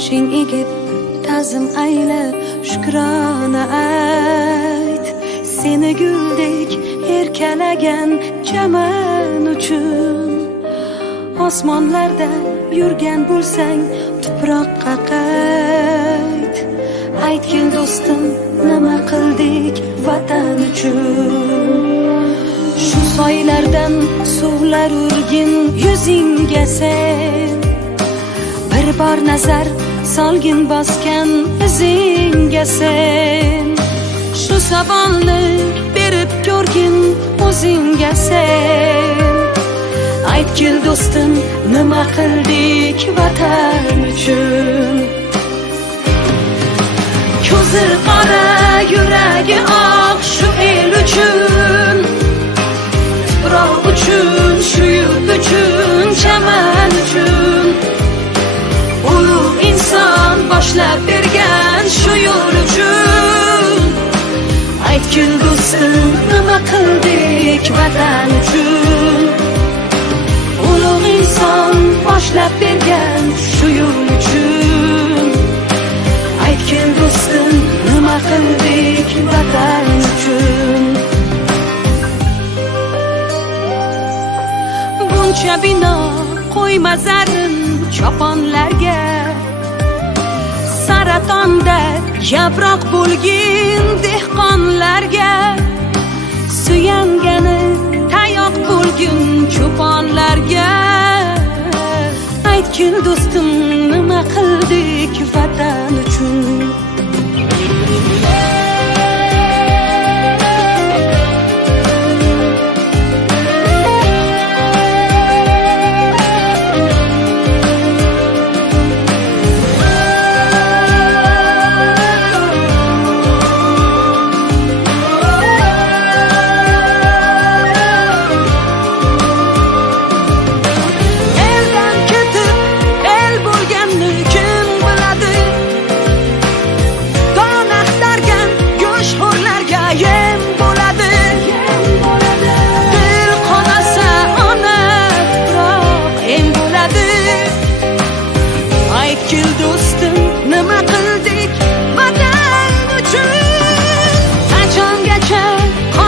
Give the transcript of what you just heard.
boshing egib ta'zim ayla, shukrona ayt. Seni guldek erkalagan chaman uchun osmonlarda yurgan bo'lsang tuproqqa qayt. Aytgin do'stim, nima qildik vatan uchun? Shu soylardan suvlar urgin yuzingga sen, bir bor nazar solgin bosgan izingga sen. Shu savolni berib ko'rgin o'zingga sen. Aytgin do'stim, nima qildik vatan uchun? Ko'zi qora, yuragi oq shu el uchun, tuproq uchun, shu yurt uchun, chaman uchun. Ulug' inson boshlab bergan shu yo'l uchun. Aytgin do'stim, nima qildik vatan uchun? Ulug' inson boshlab bergan shu yo'l uchun. Aytgin do'stim, nima qildik vatan uchun? Buncha bino qo'yma zarin choponlarga, saratonda yaproq bo'lgin dehqonlarga, suyangani tayoq bo'lgin cho'ponlarga. Aytgin do'stim, nima qildik vatan uchun?